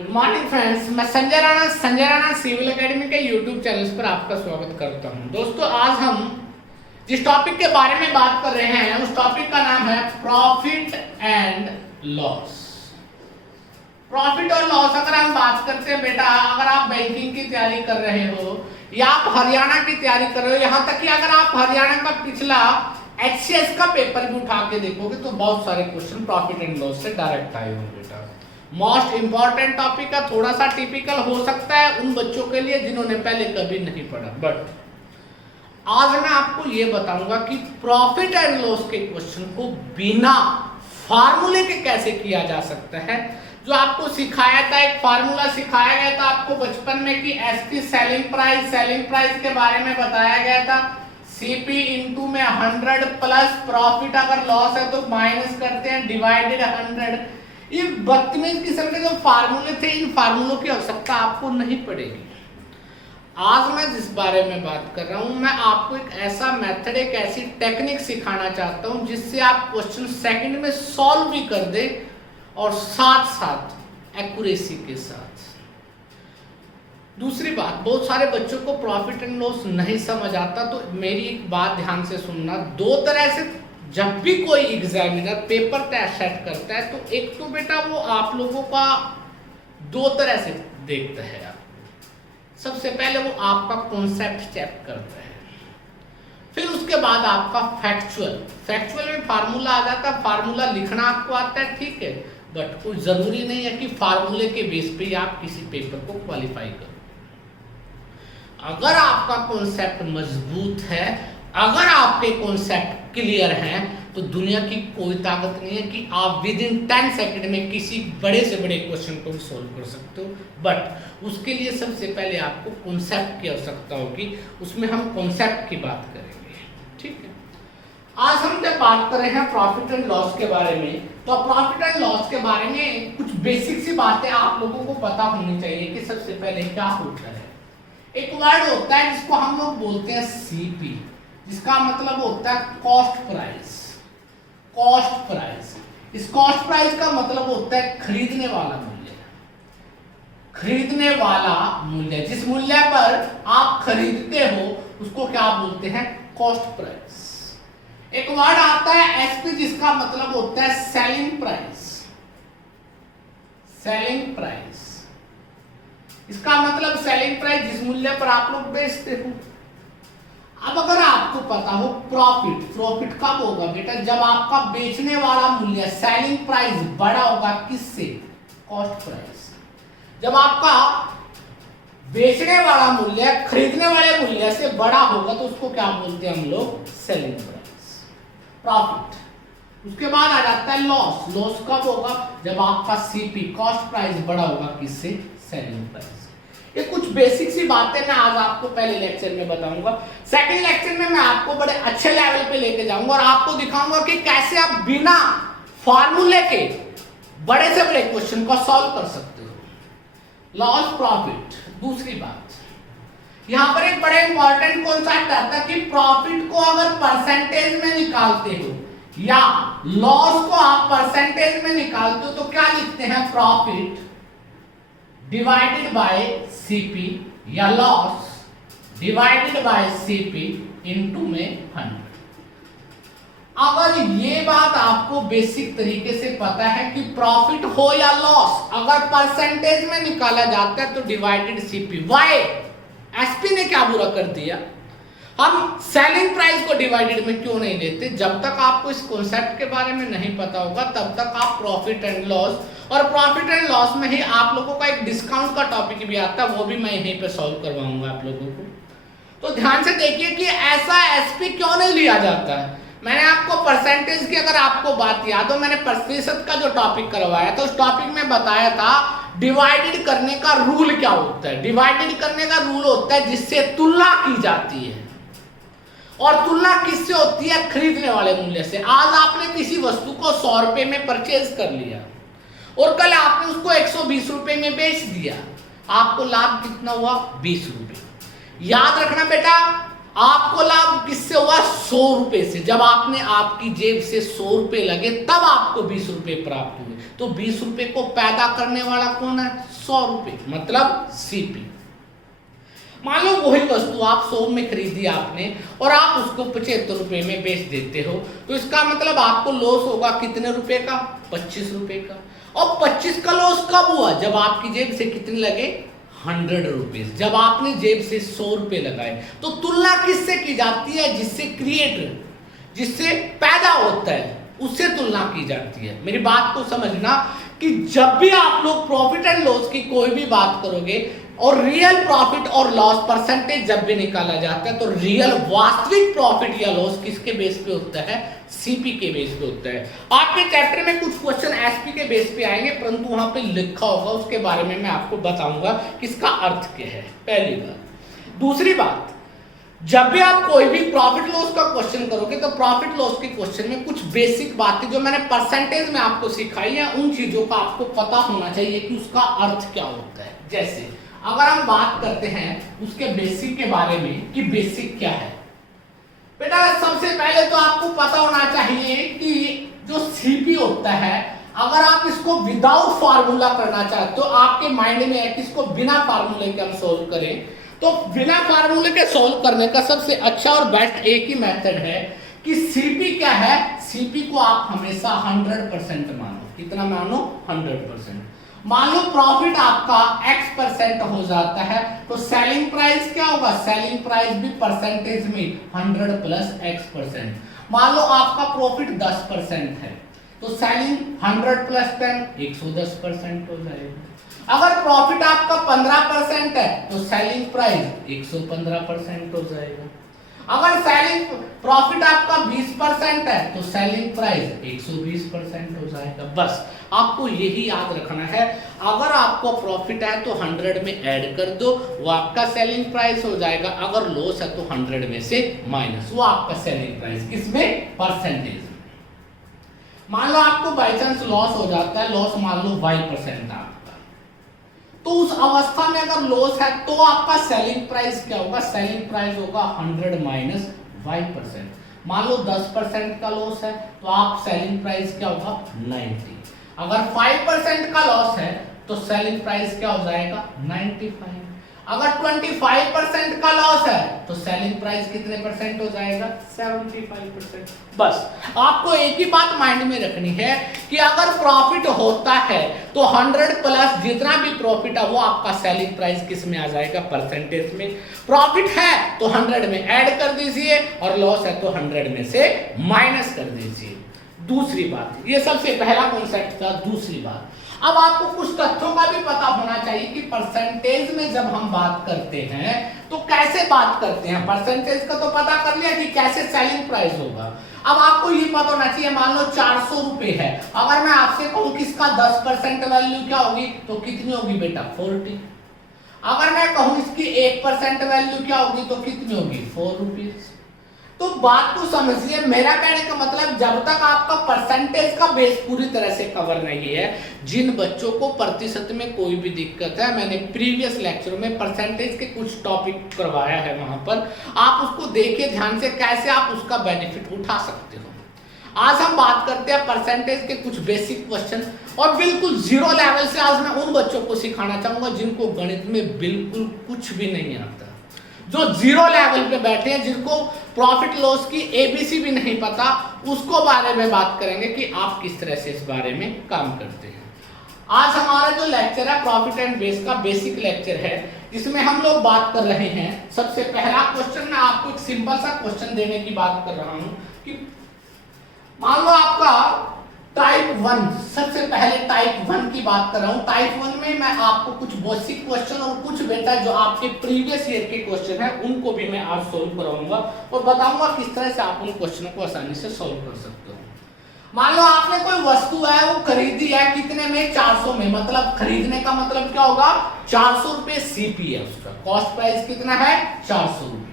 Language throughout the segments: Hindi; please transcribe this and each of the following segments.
गुड मॉर्निंग फ्रेंड्स, मैं संजय राणा सिविल एकेडमी के यूट्यूब चैनल पर आपका स्वागत करता हूं। दोस्तों, आज हम जिस टॉपिक के बारे में बात कर रहे हैं उस टॉपिक का नाम है प्रॉफिट एंड लॉस। प्रॉफिट और लॉस अगर हम बात करते हैं बेटा, अगर आप बैंकिंग की तैयारी कर रहे हो या आप हरियाणा की तैयारी कर रहे हो, यहाँ तक कि अगर आप हरियाणा का पिछला HCS का पेपर भी उठा के देखोगे तो बहुत सारे क्वेश्चन प्रॉफिट एंड लॉस से डायरेक्ट आए होंगे बेटा। मोस्ट इंपॉर्टेंट टॉपिक है, थोड़ा सा टिपिकल हो सकता है उन बच्चों के लिए जिन्होंने पहले कभी नहीं पढ़ा, बट आज मैं आपको ये बताऊंगा कि प्रॉफिट एंड लॉस के क्वेश्चन को बिना फार्मूले के कैसे किया जा सकता है। जो आपको सिखाया था, एक फार्मूला सिखाया गया था आपको बचपन में कि एसपी सेलिंग प्राइस के बारे में बताया गया था। सीपी इंटू में 100 प्लस प्रॉफिट, अगर लॉस है तो माइनस करते हैं, डिवाइडेड 100। ये बदतमीज किस्म के जो फार्मूले थे, इन फार्मूलों की आवश्यकता आपको नहीं पड़ेगी। आज मैं जिस बारे में बात कर रहा हूं, मैं आपको एक ऐसा मेथड, एक ऐसी टेक्निक सिखाना चाहता हूं जिससे आप क्वेश्चन सेकंड में सॉल्व भी कर दे और साथ साथ एक्यूरेसी के साथ। दूसरी बात, बहुत सारे बच्चों को प्रॉफिट एंड लॉस नहीं समझ आता, तो मेरी एक बात ध्यान से सुनना। दो तरह से जब भी कोई एग्जामिनर पेपर सेट करता है तो एक तो बेटा वो आप लोगों का दो तरह से देखता है। सबसे पहले वो आपका कॉन्सेप्ट चेक करता है, फिर उसके बाद आपका फैक्चुअल में फार्मूला आ जाता है। फार्मूला लिखना आपको आता है, ठीक है, बट कोई जरूरी नहीं है कि फार्मूले के बेस पे आप किसी पेपर को क्वालिफाई करो। अगर आपका कॉन्सेप्ट मजबूत है, अगर आपके कॉन्सेप्ट क्लियर हैं, तो दुनिया की कोई ताकत नहीं है कि आप विद इन 10 सेकंड में किसी बड़े से बड़े क्वेश्चन को भी सोल्व कर सकते हो। बट उसके लिए सबसे पहले आपको कॉन्सेप्ट की आवश्यकता होगी, उसमें हम कॉन्सेप्ट की बात करेंगे, ठीक है। आज हम जब बात कर रहे हैं प्रॉफिट एंड लॉस के बारे में, तो प्रॉफिट एंड लॉस के बारे में कुछ बेसिक सी बातें आप लोगों को पता होनी चाहिए कि सबसे पहले क्या होता है। एक वर्ड होता है जिसको हम लोग बोलते हैं सीपी, जिसका मतलब होता है कॉस्ट प्राइस। इस कॉस्ट प्राइस का मतलब होता है खरीदने वाला मूल्य। जिस मूल्य पर आप खरीदते हो उसको क्या बोलते हैं? Cost price. एक वर्ड आता है एसपी, जिसका मतलब होता है सेलिंग प्राइस। इसका मतलब सेलिंग प्राइस, जिस मूल्य पर आप लोग बेचते हो। अब अगर आपको पता हो प्रॉफिट कब होगा बेटा? जब आपका बेचने वाला मूल्य, सेलिंग प्राइस बड़ा होगा किससे? Cost price. जब आपका बेचने वाला मूल्य खरीदने वाले मूल्य से बड़ा होगा तो उसको क्या बोलते हैं हम लोग? Selling price, profit. उसके बाद आ जाता है लॉस कब होगा? जब आपका सीपी, कॉस्ट प्राइस बड़ा होगा किससे? Selling price. ये कुछ बेसिक सी बातें मैं आज आपको पहले लेक्चर में बताऊंगा। सेकंड लेक्चर में मैं आपको बड़े अच्छे लेवल पे लेके जाऊंगा और आपको दिखाऊंगा कि कैसे आप बिना फार्मूले के बड़े से बड़े क्वेश्चन को सॉल्व कर सकते हो। Loss, profit. दूसरी बात, यहां पर एक बड़े इंपॉर्टेंट कॉन्सेप्ट आता है कि प्रॉफिट को अगर परसेंटेज में निकालते हो या लॉस को आप परसेंटेज में निकालते हो तो क्या लिखते हैं? प्रॉफिट डिवाइडेड बाय सीपी या loss divided by CP into में 100। अगर ये बात आपको बेसिक तरीके से पता है कि प्रॉफिट हो या लॉस अगर परसेंटेज में निकाला जाता है तो डिवाइडेड सीपी। वाई? एसपी ने क्या बुरा कर दिया? हम सेलिंग प्राइस को डिवाइडेड में क्यों नहीं लेते? जब तक आपको इस कॉन्सेप्ट के बारे में नहीं पता होगा तब तक आप प्रॉफिट एंड लॉस, और प्रॉफिट एंड लॉस में ही आप लोगों का एक डिस्काउंट का टॉपिक भी आता है, वो भी मैं यहीं पे सॉल्व करवाऊंगा आप लोगों को। तो ध्यान से देखिए कि ऐसा एसपी क्यों नहीं लिया जाता है। मैंने आपको परसेंटेज की अगर आपको बात याद हो, मैंने प्रतिशत का जो टॉपिक करवाया था उस टॉपिक में बताया था डिवाइडेड करने का रूल क्या होता है। डिवाइडेड करने का रूल होता है जिससे तुलना की जाती है, और तुलना किससे होती है? खरीदने वाले मूल्य से। आज आपने किसी वस्तु को 100 रुपए में परचेज कर लिया और कल आपने उसको 120 रुपए में बेच दिया, आपको लाभ कितना हुआ? 20 रुपए। याद रखना बेटा, आपको लाभ किससे हुआ? 100 रुपए से। जब आपने आपकी जेब से 100 रुपए लगे तब आपको 20 रुपए प्राप्त हुए। तो 20 रुपए को पैदा करने वाला कौन है? 100 रुपए, मतलब सीपी। मान लो वही वस्तु आप 100 में खरीदी आपने और आप उसको 75 रुपए में बेच देते हो, तो इसका मतलब आपको लॉस होगा कितने रुपए का? 25 रुपए का। और 25 का लॉस कब हुआ? जब आपकी जेब से कितने लगे? 100 रुपीज। जब आपने जेब से 100 रुपए लगाए। तो तुलना किससे की जाती है? जिससे क्रिएट, जिससे पैदा होता है, उससे तुलना की जाती है। मेरी बात को समझना कि जब भी आप लोग प्रॉफिट एंड लॉस की कोई भी बात करोगे और रियल प्रॉफिट और लॉस परसेंटेज जब भी निकाला जाता है, तो रियल वास्तविक प्रॉफिट या लॉस किसके बेस पे होता है? सीपी के बेस पे होता है। आपके चैप्टर में कुछ क्वेश्चन एसपी के बेस पे आएंगे, परंतु वहां पे लिखा होगा, उसके बारे में मैं आपको बताऊंगा कि इसका अर्थ क्या है, पहली बात। दूसरी बात, जब भी आप कोई भी प्रॉफिट लॉस का क्वेश्चन करोगे तो प्रॉफिट लॉस के क्वेश्चन में कुछ बेसिक बातें जो मैंने परसेंटेज में आपको सिखाई है, उन चीजों का आपको पता होना चाहिए कि उसका अर्थ क्या होता है। जैसे अगर हम बात करते हैं उसके बेसिक के बारे में कि बेसिक क्या है, बेटा सबसे पहले तो आपको पता होना चाहिए कि जो सीपी होता है, अगर आप इसको विदाउट फार्मूला करना चाहते हो, आपके माइंड में है कि इसको बिना फार्मूले के हम सोल्व करें, तो बिना फार्मूले के सोल्व करने का सबसे अच्छा और बेस्ट एक ही मेथड है कि सीपी क्या है? सीपी को आप हमेशा 100% मानो। कितना मानो? 100%। मान लो प्रॉफिट आपका x% हो जाता है, तो सेलिंग प्राइस क्या होगा? सेलिंग प्राइस भी परसेंटेज में 100 प्लस x%। मान लो आपका प्रॉफिट 10% है, तो सेलिंग 100 प्लस 10 110% हो जाएगा। अगर प्रॉफिट आपका 15% है, तो सेलिंग प्राइस 115% हो जाएगा। अगर सेलिंग प्रॉफिट आपका 20% है, तो सेलिंग प्राइस 120% हो जाएगा। बस आपको यही याद रखना है, अगर आपको प्रॉफिट है तो 100 में ऐड कर दो, वो आपका सेलिंग प्राइस हो जाएगा। अगर लॉस है तो 100 में से माइनस, वो आपका सेलिंग प्राइस। किसमें? परसेंटेज में। मान लो आपको बाई चांस लॉस हो जाता है, लॉस मान लो y% आपका, तो उस अवस्था में अगर लॉस है तो आपका सेलिंग प्राइस क्या होगा? सेलिंग प्राइस होगा 100 माइनस y%। मान लो 10% का लॉस है, तो आप सेलिंग प्राइस क्या होगा? 90। अगर 5% का लॉस है तो सेलिंग प्राइस क्या हो जाएगा? 95। अगर 25% का लॉस है तो सेलिंग प्राइस कितने परसेंट हो जाएगा? 75%। बस आपको एक ही बात माइंड में रखनी है कि अगर प्रॉफिट होता है तो 100 प्लस जितना भी प्रॉफिट है वो आपका सेलिंग प्राइस किस में आ जाएगा? परसेंटेज में। प्रॉफिट है तो 100 में ऐड कर दीजिए और लॉस है तो 100 में से माइनस कर दीजिए। दूसरी बात, ये सबसे पहला कॉन्सेप्ट था। दूसरी बात, अब आपको कुछ तथ्यों का भी पता होना चाहिए कि परसेंटेज में जब हम बात करते हैं तो कैसे बात करते हैं। परसेंटेज का तो पता कर लिया कि कैसे सेलिंग प्राइस होगा। अब आपको ये पता होना चाहिए, मान लो 400 रुपए है, अगर मैं आपसे कहूं कि इसका 10% वैल्यू क्या होगी, तो कितनी होगी बेटा? 40। अगर मैं कहूं इसकी 1% वैल्यू क्या होगी, तो कितनी होगी? 4 रुपीज। तो बात को समझिए, मेरा कहने का मतलब जब तक आपका परसेंटेज का बेस पूरी तरह से कवर नहीं है, जिन बच्चों को प्रतिशत में कोई भी दिक्कत है, मैंने प्रीवियस लेक्चर में परसेंटेज के कुछ टॉपिक करवाया है, वहां पर आप उसको देखिए ध्यान से, कैसे आप उसका बेनिफिट उठा सकते हो। आज हम बात करते हैं परसेंटेज के कुछ बेसिक क्वेश्चन, और बिल्कुल जीरो लेवल से आज मैं उन बच्चों को सिखाना चाहूंगा जिनको गणित में बिल्कुल कुछ भी नहीं आता, जो जीरो लेवल पे बैठे हैं, जिनको प्रॉफिट लॉस की एबीसी भी नहीं पता, उसको बारे में बात करेंगे कि आप किस तरह से इस बारे में काम करते हैं। आज हमारा जो लेक्चर है प्रॉफिट एंड बेस का बेसिक लेक्चर है, जिसमें हम लोग बात कर रहे हैं। सबसे पहला क्वेश्चन, मैं आपको एक सिंपल सा क्वेश्चन देने की बात कर रहा हूं कि मान लो आपका टाइप 1, सबसे पहले टाइप 1 की बात कर रहा हूं। टाइप 1 में मैं आपको कुछ बेसिक क्वेश्चन और कुछ बेटा जो आपके प्रीवियस ईयर के क्वेश्चन है उनको भी मैं आज सोल्व कराऊंगा और बताऊंगा किस तरह से आप उन क्वेश्चनों को आसानी से सोल्व कर सकते हो। मान लो आपने कोई वस्तु है वो खरीदी है, कितने में? 400 में। मतलब खरीदने का मतलब क्या होगा? 400 रुपए सीपी है, उसका कॉस्ट प्राइस कितना है? 400 रुपए।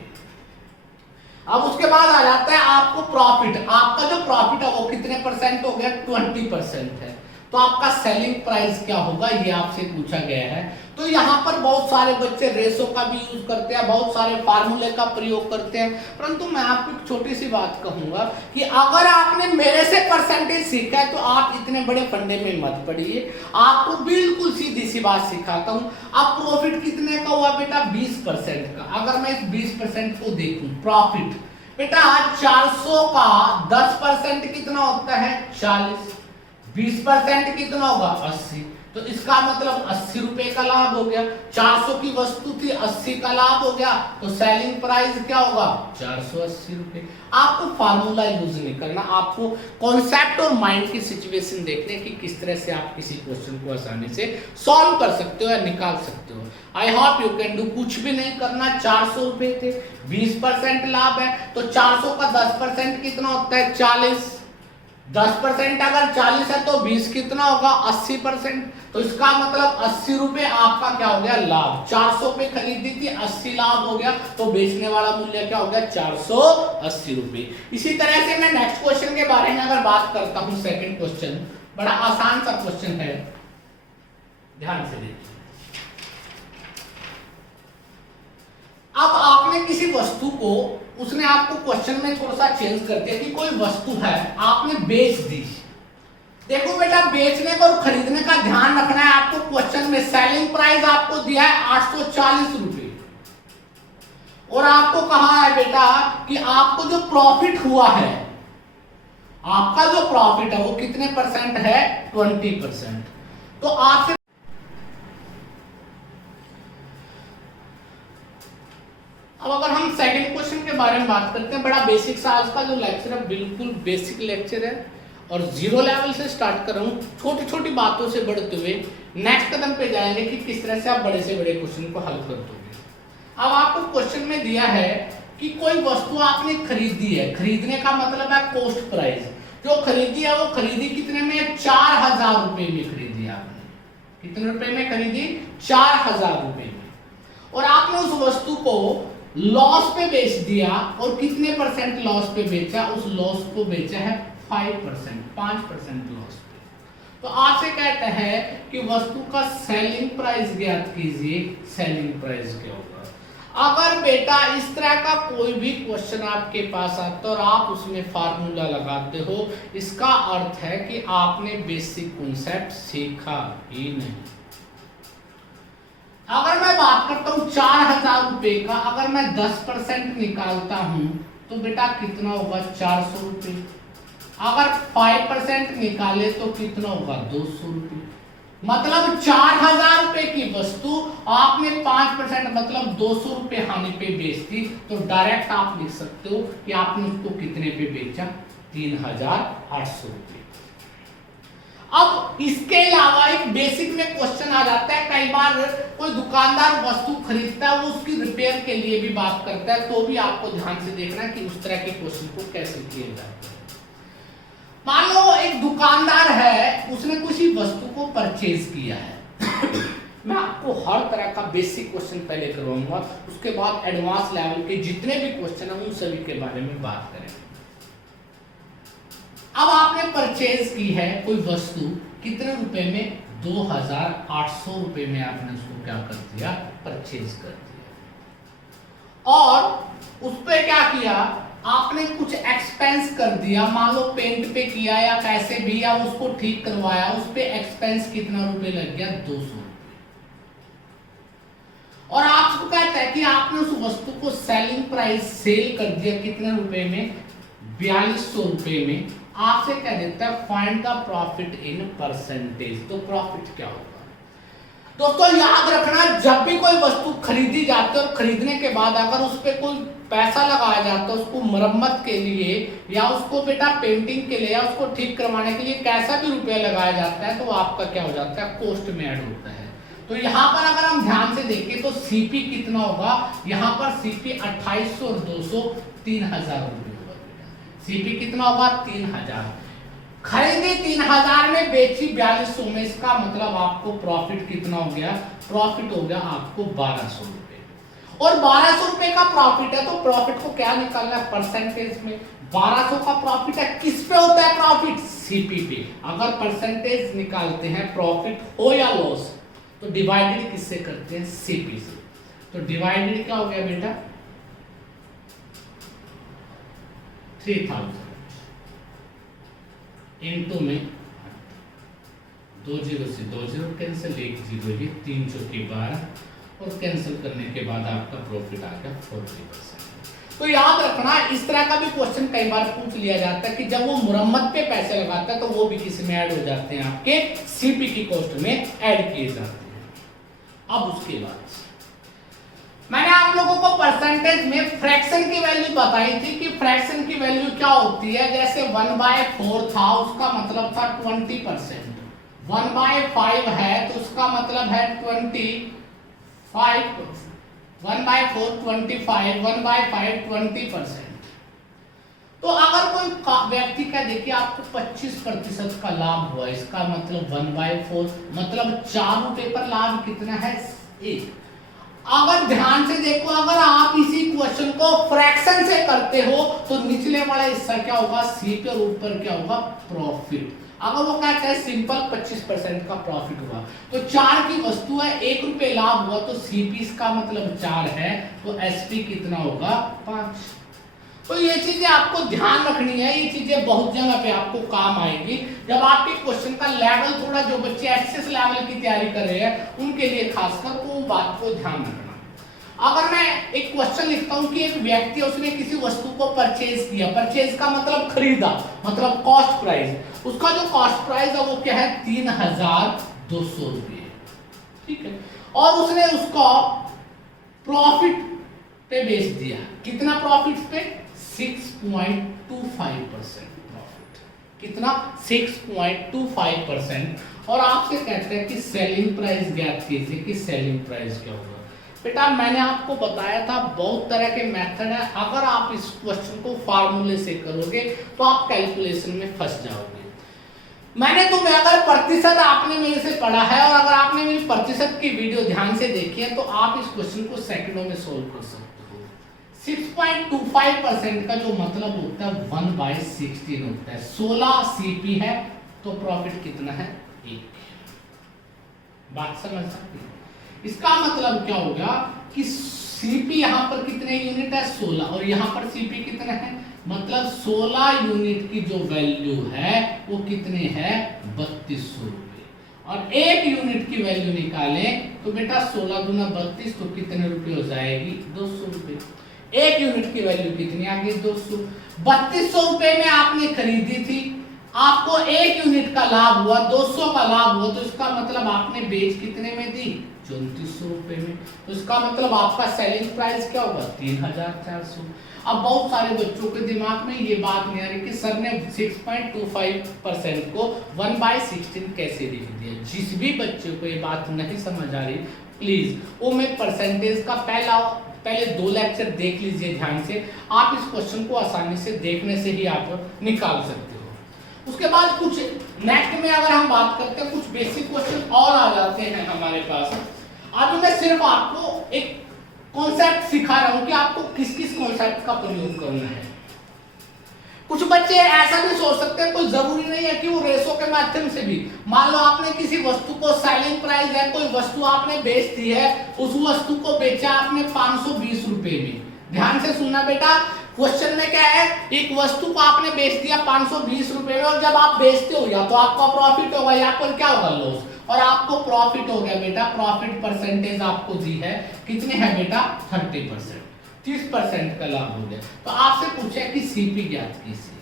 अब उसके बाद आ जाता है आपको प्रॉफिट। आपका जो प्रॉफिट है वो कितने परसेंट हो गया? 20% है। तो आपका सेलिंग प्राइस क्या होगा, ये आपसे पूछा गया है। तो यहाँ पर बहुत सारे बच्चे रेशो का भी यूज करते हैं, बहुत सारे फार्मूले का प्रयोग करते हैं, परंतु मैं आपको एक छोटी सी बात कहूंगा कि अगर आपने मेरे से परसेंटेज सीखा है तो आप इतने बड़े फंडे में मत पड़िए। आपको बिल्कुल सीधी सी बात सिखाता हूँ। अब प्रॉफिट कितने का हुआ बेटा, 20% का। अगर मैं इस 20% को देखूं, प्रॉफिट बेटा 400 का 10% कितना होता है, 40। 20% कितना होगा, 80। तो इसका मतलब 80 रुपए का लाभ हो गया। 400 की वस्तु थी, 80 का लाभ हो गया, तो सेलिंग प्राइस क्या होगा, 480 रुपए। आपको फार्मूला यूज नहीं करना, आपको कॉन्सेप्ट और माइंड की सिचुएशन देखने की किस तरह से आप किसी क्वेश्चन को आसानी से सॉल्व कर सकते हो या निकाल सकते हो। I hope you can do. कुछ भी नहीं करना, 400 रुपए थे, 20% लाभ है, तो 400 का 10% कितना होता है, 40। 10% अगर 40 है तो 20 कितना होगा, 80%। तो इसका मतलब 80 रुपए आपका क्या हो गया, लाभ। 400 पे खरीदी थी, 80 लाभ हो गया, तो बेचने वाला मूल्य क्या हो गया, 480 रुपए। इसी तरह से मैं नेक्स्ट क्वेश्चन के बारे में अगर बात करता हूं, सेकंड क्वेश्चन बड़ा आसान सा क्वेश्चन है, ध्यान से देखिए। अब आपने किसी वस्तु को, उसने आपको क्वेश्चन में थोड़ा सा चेंज कर दिया कि कोई वस्तु है आपने बेच दी। देखो बेटा, बेचने का और खरीदने का ध्यान रखना है आपको। क्वेश्चन में सेलिंग प्राइस आपको दिया है 840 रुपए, और आपको कहा है बेटा कि आपको जो प्रॉफिट हुआ है, आपका जो प्रॉफिट है वो कितने परसेंट है, 20%। तो आपसे अब अगर हम सेकंड क्वेश्चन के बारे में बात करते हैं, बड़ा बेसिक सा आज का जो लेक्चर है, बिल्कुल बेसिक लेक्चर है और जीरो लेवल से स्टार्ट कर रहा हूँ, छोटी छोटी बातों से बढ़ते हुए नेक्स्ट कदम पे जाएंगे कि किस तरह से आप बड़े से बड़े क्वेश्चन को हल कर दोगे। अब आपको क्वेश्चन में दिया है कि कोई वस्तु आपने खरीदी है, खरीदने का मतलब है कॉस्ट प्राइस। जो खरीदी है वो खरीदी कितने में, 4000 रुपए में खरीदी आपने। कितने रुपए में खरीदी, 4000 रुपए में। और आपने उस वस्तु को लॉस पे बेच दिया, और कितने परसेंट लॉस पे बेचा, उस लॉस को बेचा है 5%, 5% लॉस पे। तो आपसे कहते हैं कि वस्तु का सेलिंग प्राइस ज्ञात कीजिए, सेलिंग प्राइस क्या होगा। अगर बेटा इस तरह का कोई भी क्वेश्चन आपके पास आता है और आप उसमें फार्मूला लगाते हो, इसका अर्थ है कि आपने बेसिक कॉन्सेप्ट सीखा ही नहीं। अगर मैं बात करता हूं 4000 रुपए का, अगर मैं 10% निकालता हूं तो बेटा कितना होगा, 400 रुपए। अगर 5% निकाले तो कितना होगा, 200 रुपए। मतलब 4000 रुपए की वस्तु आपने 5% मतलब 200 रुपए हानि पे बेच दी, तो डायरेक्ट आप लिख सकते हो कि आपने उसको कितने पे बेचा, 3800 रुपए। अब इसके अलावा एक बेसिक में क्वेश्चन आ जाता है, कई बार कोई दुकानदार वस्तु खरीदता है, वो उसकी रिपेयर के लिए भी बात करता है, तो भी आपको ध्यान से देखना है कि उस तरह के क्वेश्चन को कैसे किया जाता है। मान लो एक दुकानदार है, उसने किसी वस्तु को परचेज किया है मैं आपको हर तरह का बेसिक क्वेश्चन पहले करवाऊंगा, उसके बाद एडवांस लेवल के जितने भी क्वेश्चन है उन सभी के बारे में बात करेंगे। अब आपने परचेज की है कोई वस्तु, कितने रुपए में, 2800 रुपए में आपने उसको क्या कर दिया, परचेज कर दिया। और उस पे क्या किया, आपने कुछ एक्सपेंस कर दिया, मान लो पेंट पे किया या कैसे भी, या उसको ठीक करवाया, उस पे एक्सपेंस कितना रुपए लग गया, 200 रुपए। और आपको कहता है कि आपने उस वस्तु को सेलिंग प्राइस सेल कर दिया कितने रुपए में, 4200 रुपए में। आपसे कह देता है find the profit in percentage. तो प्रॉफिट क्या होगा दोस्तों, याद रखना, जब भी कोई वस्तु खरीदी जाती है और खरीदने के बाद अगर उस पर कोई पैसा लगाया जाता है, उसको मरम्मत के लिए या उसको बेटा पेंटिंग के लिए या उसको ठीक करवाने के लिए कैसा भी रुपया लगाया जाता है, तो आपका क्या हो जाता है, कॉस्ट में ऐड होता है। तो यहाँ पर अगर हम ध्यान से देखें तो सीपी कितना होगा, यहाँ पर सीपी 2800 और 200 3000 रुपए। सीपी कितना होगा, 3000। खरीदी 3000 में, बेची 4200 में, इसका मतलब आपको प्रॉफिट कितना हो गया, प्रॉफिट हो गया आपको 1200 रुपए। और 1200 रुपए का प्रॉफिट है तो प्रॉफिट को क्या निकालना है, परसेंटेज में। 1200 का प्रॉफिट है, किस पे होता है प्रॉफिट? सीपी पे। अगर परसेंटेज निकालते हैं प्रॉफिट हो या लॉस तो डिवाइडेड किससे करते हैं? सीपी से। तो डिवाइडेड क्या हो गया बेटा? 3000 इनटू में 2 0 से 2 0 कैंसिल, 1 0, ये 3 चौके 12 और कैंसिल करने के बाद आपका प्रॉफिट आ गया 40%। तो याद रखना, इस तरह का भी क्वेश्चन कई बार पूछ लिया जाता है कि जब वो मुरम्मत पे पैसे लगाता है तो वो भी किस में ऐड हो जाते हैं? आपके सीपी की कॉस्ट में ऐड किए जाते हैं। अब उसके बाद मैंने आप लोगों को परसेंटेज में फ्रैक्शन की वैल्यू बताई थी कि फ्रैक्शन की वैल्यू क्या होती है। जैसे 1/4 था, उसका मतलब था 20%। 1/5 है तो उसका मतलब है 25। 1/4 25, 1/5 20%। तो अगर कोई व्यक्ति का देखिए आपको 25% का लाभ हुआ, इसका मतलब 1/4 मतलब 4 रुपए पर लाभ कितना है? 1। अगर ध्यान से देखो, अगर आप इसी क्वेश्चन को फ्रैक्शन से करते हो तो निचले वाला हिस्सा क्या होगा? सीपी और ऊपर क्या होगा? प्रॉफिट। अगर वो कहता है सिंपल 25% का प्रॉफिट हुआ तो 4 की वस्तु है, 1 रुपए लाभ हुआ तो सीपी का मतलब 4 है तो एसपी कितना होगा? 5। तो ये चीजें आपको ध्यान रखनी है, ये चीजें बहुत जगह पे आपको काम आएगी जब आपके क्वेश्चन का लेवल थोड़ा, जो बच्चे एचएस लेवल की तैयारी कर रहे हैं उनके लिए खासकर वो बात को ध्यान रखना। अगर मैं एक क्वेश्चन लिखता हूं कि एक व्यक्ति उसने किसी वस्तु को परचेज किया, परचेज का मतलब खरीदा, मतलब कॉस्ट प्राइस, उसका जो कॉस्ट प्राइस है वो क्या है? 3200 रुपये, ठीक है। और उसने उसको प्रॉफिट पे बेच दिया, कितना प्रॉफिट पे? 6.25% प्रॉफिट। कितना? 6.25%। और आपसे कहते हैं कि सेलिंग प्राइस ज्ञात कीजिए कि सेलिंग प्राइस क्या होगा। बेटा मैंने आपको बताया था बहुत तरह के मेथड है, अगर आप इस क्वेश्चन को फार्मूले से करोगे तो आप कैलकुलेशन में फंस जाओगे। मैंने तुम्हें अगर प्रतिशत आपने मेरे से पढ़ा है और अगर आपने मेरी प्रतिशत की वीडियो ध्यान से देखी है तो आप इस क्वेश्चन को सेकंडों में सोल्व कर सकते हो। 6.25% का जो मतलब होता है 1/16 होता है। 16 सीपी है तो प्रॉफिट कितना है? 1। बात समझ सकते हैं? इसका मतलब क्या होगा कि सीपी यहां पर कितने यूनिट है? 16 और यहां पर सीपी कितना है? मतलब 16 यूनिट की जो वैल्यू है वो कितने है? 3200 रुपए। और 1 यूनिट की वैल्यू निकालें तो बेटा 16 दूना 32 तो कितने रुपए हो जाएगी? 200 रुपए। 1 यूनिट की वैल्यू कितनी आ गई? 200। 3200 रुपए में आपने खरीदी थी, आपको 1 यूनिट का लाभ हुआ, 200 का लाभ हुआ तो इसका मतलब आपने बेच कितने में दी? 3400 रुपए में। तो इसका मतलब आपका सेलिंग प्राइस क्या होगा? 3400। अब बहुत सारे बच्चों के दिमाग में ये बात नहीं आ रही कि सर ने 6.25% को 1/16 कैसे लिख दिया। जिस भी बच्चे को ये बात नहीं समझ आ रही प्लीज वो मैं परसेंटेज का पहले 2 लेक्चर देख लीजिए ध्यान से। आप इस क्वेश्चन को आसानी से देखने से ही आप निकाल सकते हो। उसके बाद कुछ नेक्स्ट में अगर हम बात करते हैं कुछ बेसिक क्वेश्चन और आ जाते हैं हमारे पास। अभी मैं सिर्फ आपको एक कॉन्सेप्ट सिखा रहा हूं कि आपको किस किस कॉन्सेप्ट का प्रयोग करना है। कुछ बच्चे ऐसा भी सोच सकते हैं, कोई जरूरी नहीं है कि वो रेशो के माध्यम से भी। मान लो आपने किसी वस्तु को सेलिंग प्राइस है, कोई वस्तु आपने बेच दी है, उस वस्तु को बेचा आपने 520 रुपए में। ध्यान से सुनना बेटा, क्वेश्चन में क्या है? एक वस्तु को आपने बेच दिया 520 रुपए में और जब आप बेचते हो या तो आपका प्रॉफिट होगा या फिर क्या होगा? लॉस। और आपको प्रॉफिट हो गया बेटा, प्रॉफिट परसेंटेज आपको दी है, कितने है बेटा? 30%, 30% का लाभ हो गया। तो आपसे पूछा कि सीपी ज्ञात कीजिए।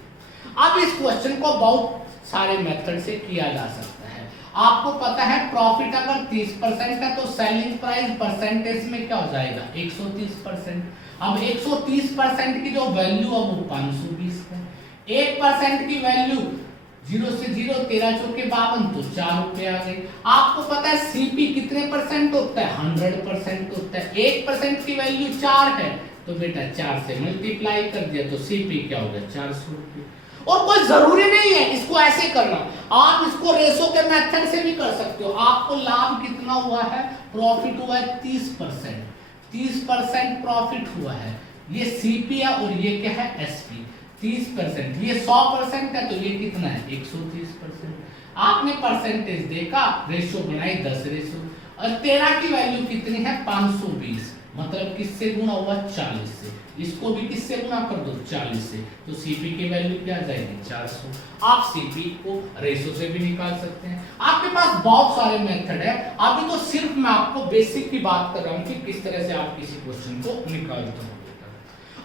अब इस क्वेश्चन को बहुत सारे मेथड से किया जा सकता है। आपको पता है प्रॉफिट अगर 30% है तो सेलिंग प्राइस परसेंटेज में क्या हो जाएगा? 130%। अब 130% की जो वैल्यू है वो 520 है। 1% की वैल्यू 0 से 0 13 चौके 52 तो 4 रुपए आ गए। आपको पता है सीपी कितने परसेंट होता है? 100% होता है। 1% की वैल्यू 4 है तो बेटा 4 से मल्टीप्लाई कर दिया तो सीपी क्या हो गया? 400 रुपए। और कोई जरूरी नहीं है इसको ऐसे करना, आप इसको रेशो के मेथड से भी कर सकते हो। आपको लाभ कितना हुआ है? प्रॉफिट हुआ है 30%। 30% प्रॉफिट हुआ है, ये सीपी है और ये क्या है? एसपी। 30%, ये 100% है तो ये कितना है 130%। आपने परसेंटेज देखा, रेशो बनाई 10 रेशो, और 13 की वैल्यू कितनी है 520, मतलब किससे गुणा हुआ 40 से, इसको भी किससे गुणा कर दो 40 से, तो सीपी की वैल्यू क्या आ जाएगी 400। आप सीपी को रेशो से भी निकाल सकते हैं, आपके पास बहुत सारे मेथड है, अभी तो सिर्फ मैं आपको बेसिक की बात कर रहा हूं कि किस तरह से आप किसी क्वेश्चन को निकालते हो।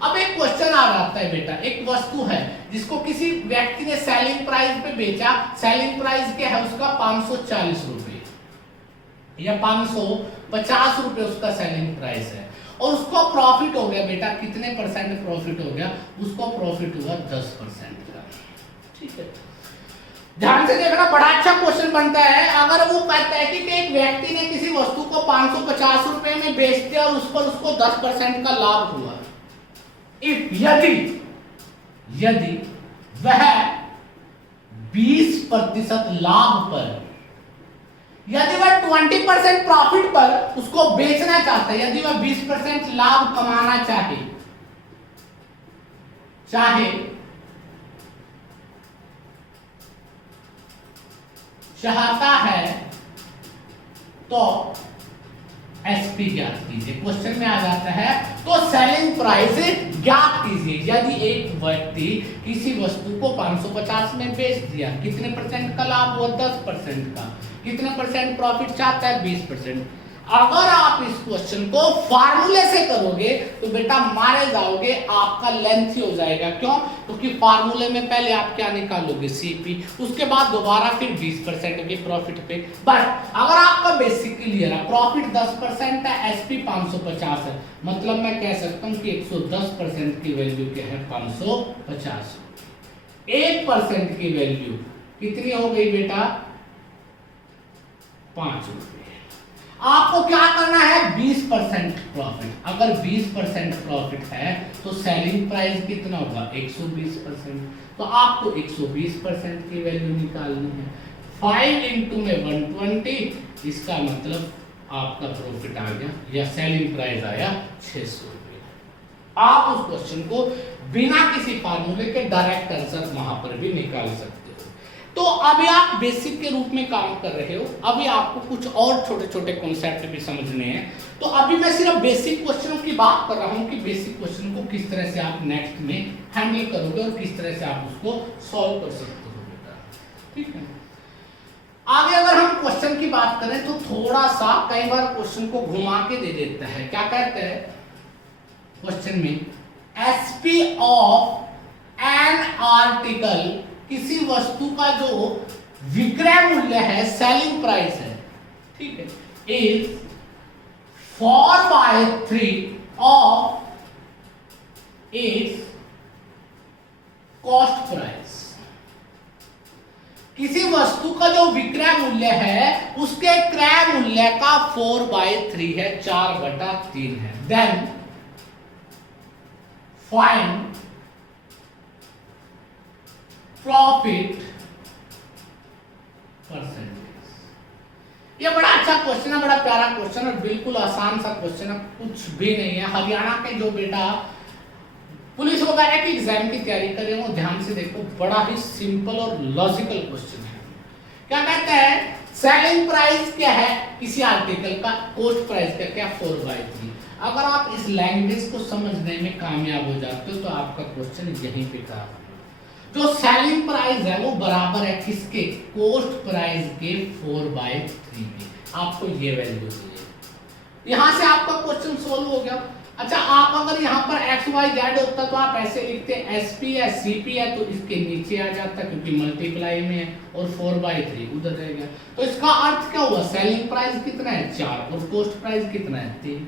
अब एक क्वेश्चन आ जाता है बेटा, एक वस्तु है जिसको किसी व्यक्ति ने सेलिंग प्राइस पे बेचा, सेलिंग प्राइस क्या है उसका 540 रुपए या 550 रुपए उसका सेलिंग प्राइस है, और उसको प्रॉफिट हो गया बेटा, कितने परसेंट प्रॉफिट हो गया, उसको प्रॉफिट हुआ 10% का। ठीक है, ध्यान से देखना, बड़ा अच्छा क्वेश्चन बनता है। अगर वो कहता है कि एक व्यक्ति ने किसी वस्तु को 550 रुपए में बेच दिया और उस पर उसको 10% का लाभ हुआ, यदि वह 20% लाभ पर, यदि वह 20% प्रॉफिट पर उसको बेचना चाहता है, यदि वह 20% लाभ कमाना चाहता है तो एसपी ज्ञात कीजिए। क्वेश्चन में आ जाता है तो सेलिंग प्राइस ज्ञात कीजिए। यदि एक व्यक्ति किसी वस्तु को 550 में बेच दिया, कितने परसेंट का लाभ हुआ 10% का, कितने परसेंट प्रॉफिट चाहता है 20%। अगर आप इस क्वेश्चन को फार्मूले से करोगे तो बेटा मारे जाओगे, आपका लेंथी हो जाएगा। क्यों? क्योंकि फार्मूले में पहले आप क्या निकालोगे सीपी, उसके बाद दोबारा फिर 20% के प्रॉफिट पे। बट अगर आपका बेसिक क्लियर है, प्रॉफिट 10% है, एसपी 550 है, मतलब मैं कह सकता हूं कि 110% की वैल्यू क्या है 550। 1% की वैल्यू कितनी हो गई बेटा 5 रुपए। आपको क्या करना है 20% प्रॉफिट। अगर 20% प्रॉफिट है तो सेलिंग प्राइस कितना होगा 120%, तो आपको 120% की वैल्यू निकालनी है। 5 इंटू में 120, इसका मतलब आपका प्रॉफिट आ गया या सेलिंग प्राइस आया 600 रुपये। आप उस क्वेश्चन को बिना किसी फार्मूले के डायरेक्ट आंसर वहां पर भी निकाल सकते हो। तो अभी आप बेसिक के रूप में काम कर रहे हो, अभी आपको कुछ और छोटे छोटे कॉन्सेप्ट भी समझने हैं। तो अभी मैं सिर्फ बेसिक क्वेश्चनों की बात कर रहा हूं कि बेसिक क्वेश्चन को किस तरह से आप नेक्स्ट में हैंडल करोगे और किस तरह से आप उसको सॉल्व कर सकते हो बेटा। ठीक है, आगे अगर हम क्वेश्चन की बात करें तो थोड़ा सा कई बार क्वेश्चन को घुमा के दे देता है। क्या कहते हैं क्वेश्चन में, एसपी ऑफ एन आर्टिकल, किसी वस्तु का जो विक्रय मूल्य है सेलिंग प्राइस है, ठीक है, is 4/3 of its cost price. किसी वस्तु का जो विक्रय मूल्य है उसके क्रय मूल्य का 4/3 है, 4/3 है। Then find profit percentage. ये बड़ा अच्छा क्वेश्चन है, बड़ा प्यारा क्वेश्चन है, बिल्कुल आसान सा क्वेश्चन है, कुछ भी नहीं है। हरियाणा के जो बेटा पुलिस वगैरह की एग्जाम की तैयारी कर रहे हो ध्यान से देखो, बड़ा ही सिंपल और लॉजिकल क्वेश्चन है। क्या कहता है, सेलिंग प्राइस क्या है किसी आर्टिकल का, कॉस्ट प्राइस का क्या 4/3। अगर आप इस लैंग्वेज को समझने में कामयाब हो जाते हो तो आपका क्वेश्चन यहीं पे था। जो सेलिंग प्राइस है वो बराबर है किसके, कॉस्ट प्राइस के 4/3 के। आपको ये वैल्यू चाहिए, यहां से आपका क्वेश्चन सोल्व हो गया। अच्छा, आप अगर यहाँ पर XYZ होता तो आप ऐसे लिखते SP है CP है तो इसके नीचे आ जाता क्योंकि मल्टीप्लाई में है, और 4/3 उधर रह गया। तो इसका अर्थ क्या हुआ, सेलिंग प्राइस कितना है 4 और कॉस्ट प्राइस कितना है 3।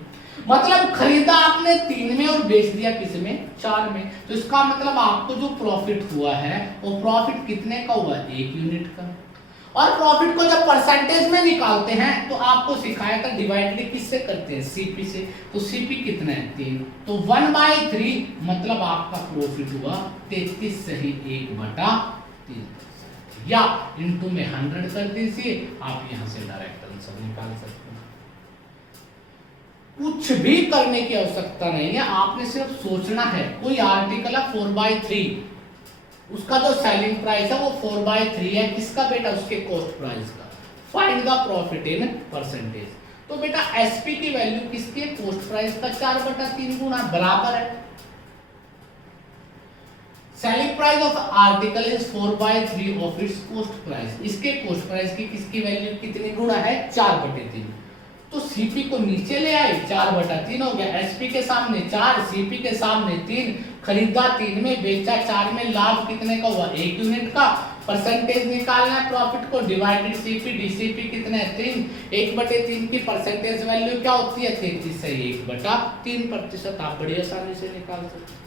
मतलब खरीदा आपने 3 में और बेच दिया किस में 4 में। तो इसका मतलब आपको जो प्रॉफिट हुआ है वो प्रॉफिट कितने का हुआ 1 यूनिट का। और प्रॉफिट को जब परसेंटेज में निकालते हैं तो आपको सिखाया था डिवाइड किससे करते हैं सीपी से। तो सीपी कितना है 3, तो 1/3 मतलब आपका प्रॉफिट हुआ 33 सही 1/3, या इनटू में 100 कर दीजिए, आप यहां से डायरेक्ट आंसर निकाल सकते हैं। कुछ भी करने की आवश्यकता नहीं है, आपने सिर्फ सोचना है। कोई आर्टिकल है 4/3 उसका जो सेलिंग प्राइस है वो 4/3 है, किसका बेटा, उसके कॉस्ट प्राइस का। Find the profit in percentage. तो बेटा एसपी की वैल्यू किसकी है, कॉस्ट प्राइस का 4/3 गुना, बराबर है। Selling price of article is 4/3 of its cost price, इसके कॉस्ट प्राइस की किसकी वैल्यू कितनी गुना है, 4/3। तो सीपी को नीचे ले आई, 4/3 हो गया। एसपी के सामने 4, सीपी के सामने 3, खरीदा 3 में, बेचा 4 में, लाभ कितने का हुआ, 1 यूनिट का। परसेंटेज निकालना है प्रॉफिट को, डिवाइडेड सीपी, डीसीपी कितना है 3, 1/3 की परसेंटेज वैल्यू क्या होती है, 33 से 1/3%। आप बड़ी आसानी से निकाल सकते हैं।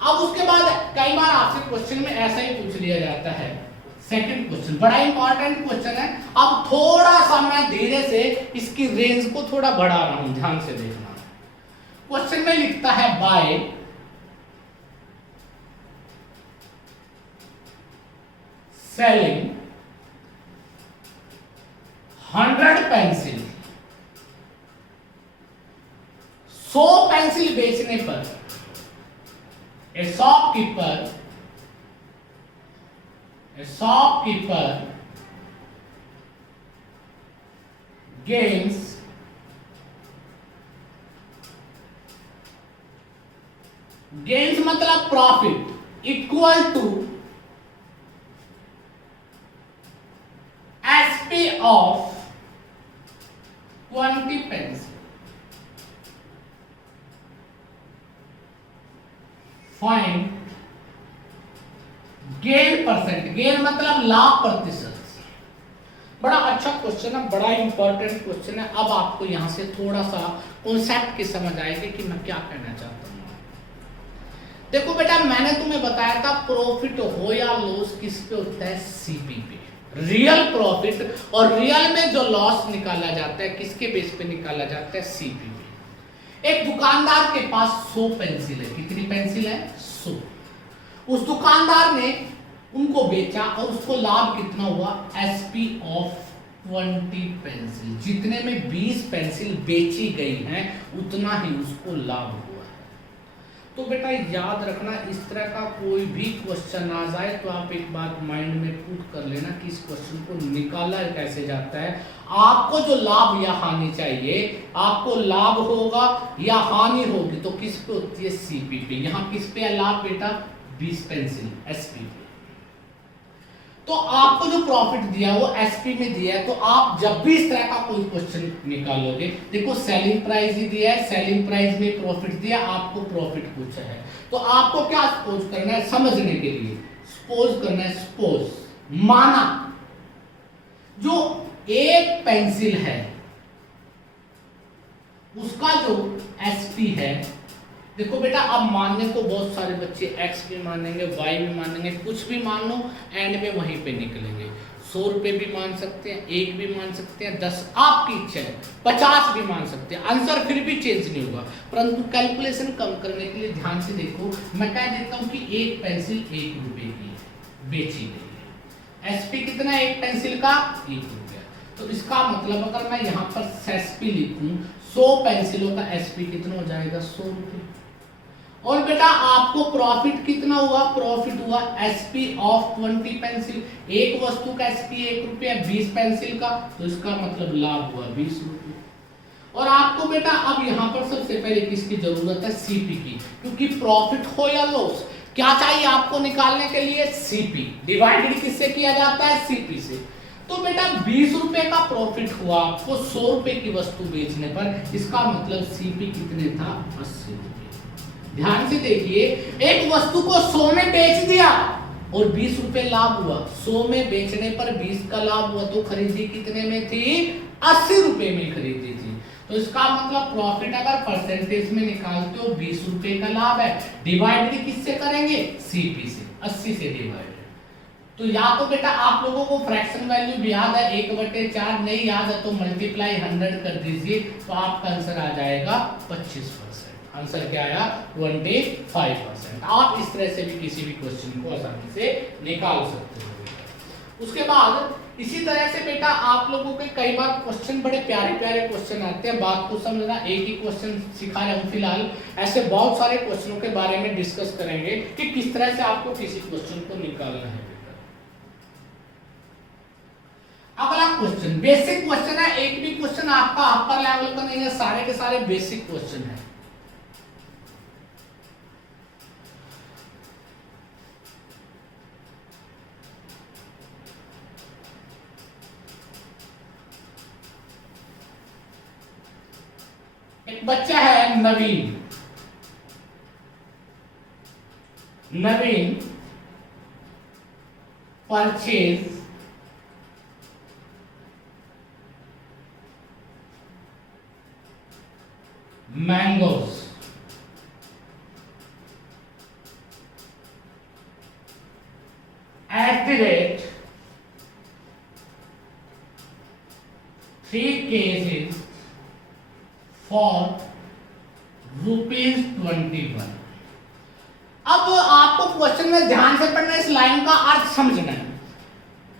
अब उसके बाद कई बार आपसे क्वेश्चन में ऐसा ही पूछ लिया जाता है, सेकंड क्वेश्चन बड़ा इंपॉर्टेंट क्वेश्चन है। अब थोड़ा सा मैं धीरे से इसकी रेंज को थोड़ा बढ़ा रहा हूं, ध्यान से देखना। क्वेश्चन में लिखता है बाय सेलिंग 100 पेंसिल, 100 पेंसिल बेचने पर a shopkeeper gains मतलब profit equal to SP of 20 pencil. Find gain percent, gain मतलब लाभ प्रतिशत। बड़ा अच्छा क्वेश्चन है, बड़ा इंपॉर्टेंट क्वेश्चन है। अब आपको यहां से थोड़ा सा कॉन्सेप्ट की समझ आएगी कि मैं क्या कहना चाहता हूं। देखो बेटा, मैंने तुम्हें बताया था प्रॉफिट हो या लॉस किस पे होता है, सीपी पे, रियल प्रॉफिट। और रियल में जो लॉस निकाला जाता है किसके बेस पे निकाला जाता है, सीपी पे। एक दुकानदार के पास 100 पेंसिल है, कितनी पेंसिल है, 100। उस दुकानदार ने उनको बेचा और उसको लाभ कितना हुआ, एसपी ऑफ 20 पेंसिल। जितने में 20 पेंसिल बेची गई हैं उतना ही उसको लाभ हुआ है। तो बेटा याद रखना, इस तरह का कोई भी क्वेश्चन आ जाए तो आप एक बात माइंड में पुट कर लेना कि इस क्वेश्चन को निकाला कैसे जाता है। आपको जो लाभ या हानि चाहिए, आपको लाभ होगा या हानि होगी तो किस पे होती है, सीपी पे। यहाँ किस पे है लाभ बेटा, 20 पेंसिल, एसपी पे। तो आपको जो प्रॉफिट दिया वो एसपी में दिया है। तो आप जब भी इस तरह का कोई क्वेश्चन निकालोगे, देखो सेलिंग प्राइस ही दिया है, सेलिंग प्राइस में प्रॉफिट दिया, आपको प्रॉफिट पूछा है, तो आपको क्या सपोज करना है, समझने के लिए सपोज करना है। सपोज माना जो एक पेंसिल है उसका जो एसपी है, देखो बेटा अब मानने को बहुत सारे बच्चे x भी मानेंगे, y भी मानेंगे, कुछ भी मान लो, एंड में वहीं पे निकलेंगे। 100 रुपए भी मान सकते हैं, 1 भी मान सकते हैं, 10 आपकी इच्छा है, 50 भी मान सकते हैं, आंसर फिर भी चेंज नहीं होगा। परंतु कैलकुलेशन कम करने के लिए ध्यान से देखो, मैं कह देता हूं कि एक पेंसिल 1 रुपए की बेची गई है, एसपी कितना है एक पेंसिल का, 1 रुपया। तो इसका मतलब अगर मैं यहाँ पर एसपी लिखूं, 100 पेंसिलों का एसपी कितना हो जाएगा, 100 रुपये। और बेटा आपको प्रॉफिट कितना हुआ, प्रॉफिट हुआ एसपी ऑफ 20 पेंसिल। एक वस्तु का एसपी 1 रुपया, 20 पेंसिल का, तो इसका मतलब लाभ हुआ 20 रुपये। और आपको बेटा अब यहाँ पर सबसे पहले किसकी जरूरत है, सीपी की, क्योंकि प्रॉफिट हो या लॉस क्या चाहिए आपको निकालने के लिए, सीपी। डिवाइडेड किससे किया जाता है, सीपी से। तो बेटा 20 रुपए का प्रॉफिट हुआ आपको 100 रुपए की वस्तु बेचने पर, इसका मतलब सीपी कितने था, 80 रुपए। ध्यान से देखिए, एक वस्तु को 100 में बेच दिया और 20 रुपए लाभ हुआ, 100 में बेचने पर 20 का लाभ हुआ, तो खरीदी कितने में थी, 80 रुपए में खरीदी थी। तो इसका मतलब प्रॉफिट अगर परसेंटेज में निकालते हो 20 रुपए का लाभ है, डिवाइडेड किससे करेंगे, सीपी से, 80 से डिवाइड। तो या तो बेटा आप लोगों को फ्रैक्शन वैल्यू भी याद है, 1/4, नहीं याद है तो मल्टीप्लाई 100 कर दीजिए, तो आपका आंसर आ जाएगा 25%। आंसर क्या आया, 25%। आप इस तरह से भी किसी भी क्वेश्चन को आसानी से निकाल सकते हो। उसके बाद इसी तरह से बेटा आप लोगों के कई बार क्वेश्चन बड़े प्यारे प्यारे क्वेश्चन आते हैं, बात को समझना, एक ही क्वेश्चन सिखा रहे हूं फिलहाल, ऐसे बहुत सारे क्वेश्चनों के बारे में डिस्कस करेंगे कि किस तरह से आपको किसी क्वेश्चन को निकालना है। अगला क्वेश्चन बेसिक क्वेश्चन है, एक भी क्वेश्चन आपका अपर लेवल का नहीं है, सारे के सारे बेसिक क्वेश्चन है। एक बच्चा है नवीन, नवीन purchase mangoes at the rate 3 kgs for ₹21। अब आपको क्वेश्चन में ध्यान से पढ़ना, इस लाइन का अर्थ समझना है।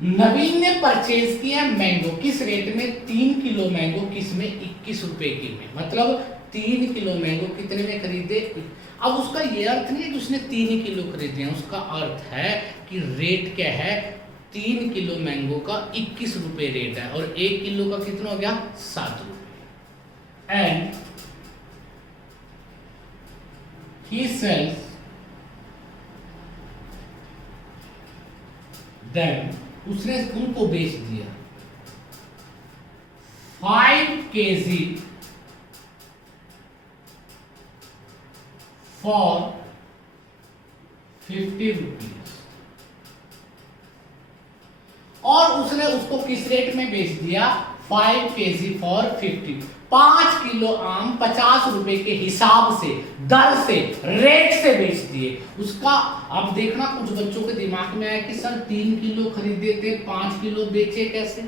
नवीन ने परचेज किया मैंगो, किस रेट में? 3 किलो मैंगो, किस में? 21 रुपए की में, मतलब 3 किलो मैंगो कितने में खरीदे? अब उसका ये अर्थ नहीं है कि उसने 3 किलो खरीदे हैं, उसका अर्थ है कि रेट क्या है, 3 किलो मैंगो का 21 रुपए रेट है और 1 किलो का कितना हो गया? 7 रुपए। एंड ही सेल्स देन, उसने उनको बेच दिया 5 kg फॉर 50 रुपीज, और उसने उसको किस रेट में बेच दिया? 5 kg फॉर 50। 5 किलो आम 50 रुपए के हिसाब से, दर से, रेट से बेच दिए। उसका अब देखना, कुछ बच्चों के दिमाग में आया कि सर 3 किलो खरीदे थे, 5 किलो बेचे कैसे?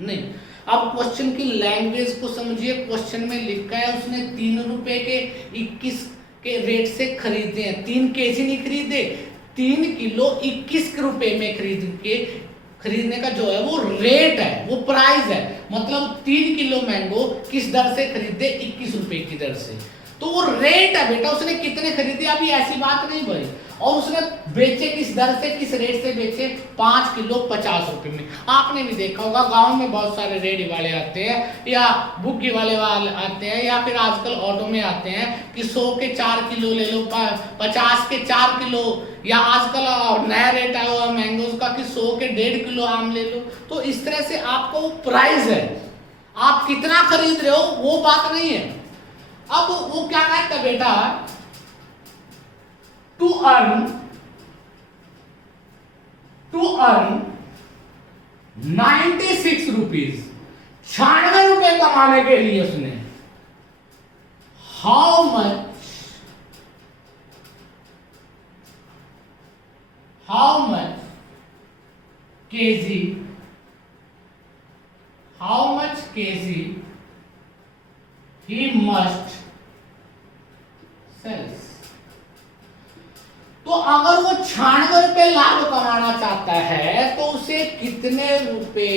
नहीं, अब क्वेश्चन की लैंग्वेज को समझिए। क्वेश्चन में लिखा है उसने 3 रुपए के 21 के रेट से खरीदे हैं, 3 केजी नहीं खरीदे, 3 किलो 21 रुपए में खरीदने का जो है वो रेट है, वो प्राइस है, मतलब 3 किलो मैंगो किस दर से खरीदे? 21 रुपए की दर से, तो वो रेट है बेटा, उसने कितने खरीदे अभी ऐसी बात नहीं भाई। और उसने बेचे किस दर से, किस रेट से बेचे? 5 किलो 50 रुपए में। आपने भी देखा होगा गांव में बहुत सारे रेडी वाले आते हैं या बुग्गी वाले आते हैं या फिर आजकल ऑटो में आते हैं कि 100 के 4 किलो ले लो, 50 के 4 किलो, या आजकल नया रेट आया हुआ मैंगोज का कि 100 के 1.5 किलो आम ले लो। तो इस तरह से आपको वो प्राइस है, आप कितना खरीद रहे हो वो बात नहीं है। अब वो क्या कहता है बेटा, टू अर्न 96 रुपीज, 96 रुपए कमाने के लिए उसने how much KG he must sells। तो अगर वो 96 रुपए लाभ कमाना चाहता है तो उसे कितने रुपए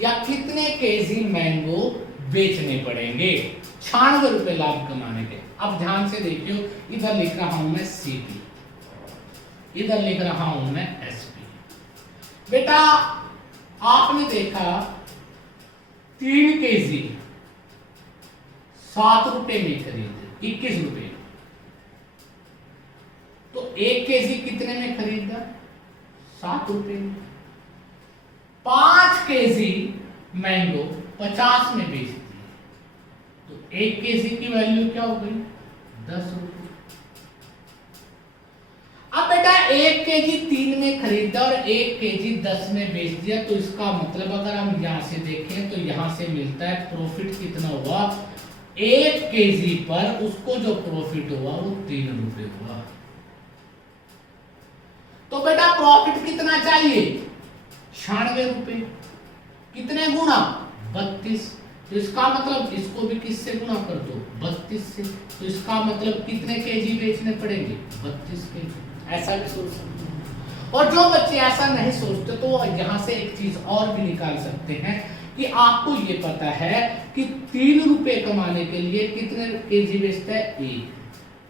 या कितने केजी मैंगो बेचने पड़ेंगे 96 रुपए लाभ कमाने के? अब ध्यान से देखियो, इधर लिख रहा हूं मैं सीपी, इधर लिख रहा हूं मैं एसपी। बेटा आपने देखा 3 केजी 7 रुपए में खरीदे, 21 रुपए, तो 1 केजी कितने में खरीदा? 7 रुपए में। 5 केजी मैंगो 50 में बेच दिए, तो 1 केजी की वैल्यू क्या हो गई? 10 रुपए। अब बेटा 1 केजी 3 में खरीदा और 1 केजी 10 में बेच दिया, तो इसका मतलब अगर हम यहां से देखें तो यहां से मिलता है प्रॉफिट कितना हुआ? 1 केजी पर उसको जो प्रॉफिट हुआ वो 3 रुपए हुआ। तो बेटा प्रॉफिट कितना चाहिए? 96 रुपए। कितने गुना? 32। तो इसका मतलब इसको भी किससे गुना कर दो? 32 से। तो इसका मतलब कितने केजी बेचने पड़ेंगे? 32 केजी। ऐसा भी सोच सकते हैं। और जो बच्चे ऐसा नहीं सोचते तो वो यहाँ से एक चीज और भी निकाल सकते हैं कि आपको ये पता है कि 3 रुपए कमाने के लिए कितने केजी बेचता है?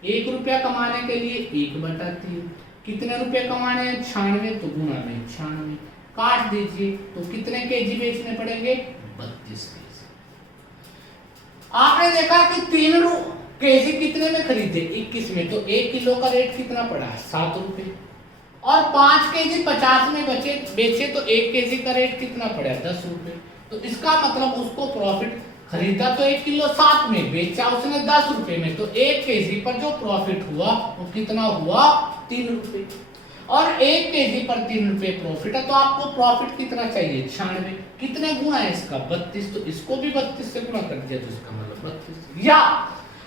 1 रुपया कमाने के लिए 1/3। कितने रुपए कमाने हैं? 96, तो गुणा में 96 काट दीजिए, तो कितने केजी बेचने पड़ेंगे? 32 केजी। आपने देखा कि 3 केजी कितने में खरीदे? 21 में, तो 1 किलो का रेट कितना पड़ा? 7 रुपए। और 5 केजी 50 में बेचे तो 1 केजी का रेट कितना पड़ा? 10 रुपए। तो इसका मतलब उसको प्रॉफिट, खरीदा तो 1 किलो 7 में, बेचा उसने 10 रुपए में, तो 1 केजी पर जो प्रॉफिट हुआ वो कितना हुआ? 3 रुपए। और 1 केजी पर 3 रुपए प्रॉफिट है, तो आपको प्रॉफिट कितना चाहिए? 96। कितने गुना है इसका? 32। तो इसको भी 32 से गुणा कर दिया, तो इसका मतलब 32। या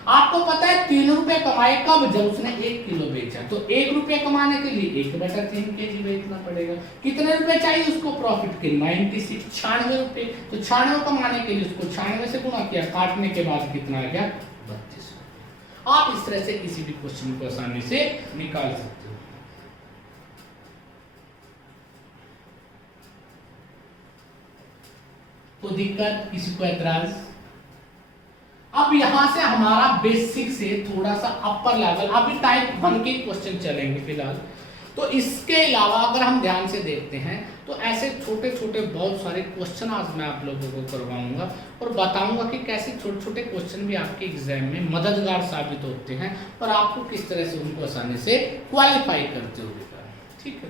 आपको पता है 3 रुपए कमाए कब? जब उसने 1 किलो बेचा। तो 1 रुपए कमाने के लिए 1/3 केजी बेचना पड़ेगा। कितने रुपए चाहिए उसको प्रॉफिट के? 96, 96 रुपए। तो 96 कमाने के लिए उसको 96 से गुणा किया, काटने के बाद कितना आ गया? 32 रुपए। आप इस तरह से किसी भी क्वेश्चन को आसानी से निकाल सकते हो। तो दिक्कत, किसी को ऐतराज? अब यहां से हमारा बेसिक से थोड़ा सा अपर लेवल, अभी टाइप 1 के क्वेश्चन चलेंगे फिलहाल। तो इसके अलावा अगर हम ध्यान से देखते हैं तो ऐसे छोटे छोटे बहुत सारे क्वेश्चन आज मैं आप लोगों को करवाऊंगा और बताऊंगा कि कैसे छोटे छोटे क्वेश्चन भी आपके एग्जाम में मददगार साबित होते हैं और आपको किस तरह से उनको आसानी से क्वालिफाई करते हो। ठीक है।